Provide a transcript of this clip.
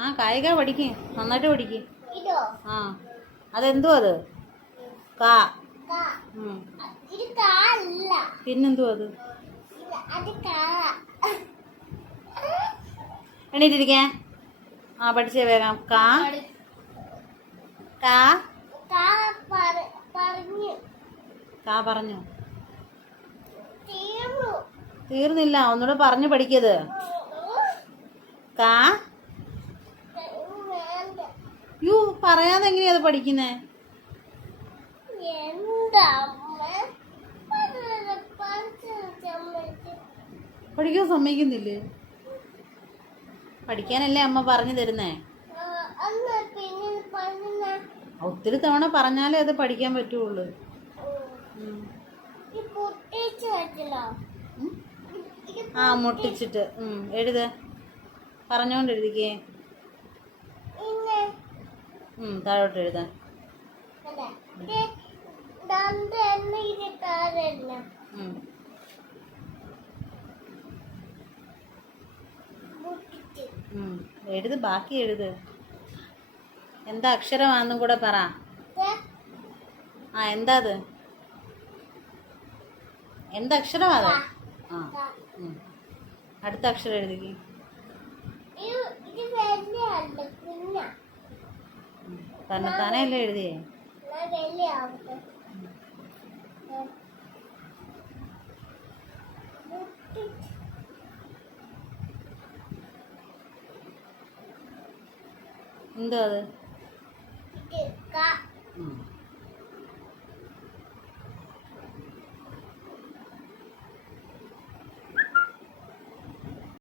ആ കായിക പഠിക്ക്. നന്നായിട്ട് പഠിക്ക്. ആ അതെന്തോ അത്? കാ. പിന്നെന്തോ അത്? എണീറ്റിരിക്കേ. ആ പഠിച്ചേ വേഗം കാ. കാ. കാ പറഞ്ഞു. തീർന്നില്ല. ഒന്നുകൂടെ പറഞ്ഞു പഠിക്കത് കാ. യു പറയാതെ എങ്ങനെയാ അത് പഠിക്കുന്നേ? പഠിക്കാൻ സമ്മതിക്കുന്നില്ലേ? പഠിക്കാനല്ലേ അമ്മ പറഞ്ഞു തരുന്നേ? ഒത്തിരി തവണ പറഞ്ഞാലേ അത് പഠിക്കാൻ പറ്റുള്ളൂ. ആ മുട്ടിച്ചിട്ട്. എഴുത. പറഞ്ഞോണ്ട് എഴുതിക്കേ. താഴോട്ട് എഴുതാൻ. എഴുത് ബാക്കി എഴുത്. എന്താ അക്ഷരമാണെന്നും കൂടെ പറ. ആ എന്താ അത്? എന്താ അക്ഷരമാ ആ. അടുത്ത അക്ഷരം എഴുതിക്കേ. തന്നെത്താനേ അല്ലേ എഴുതിയേ എന്തോ അത്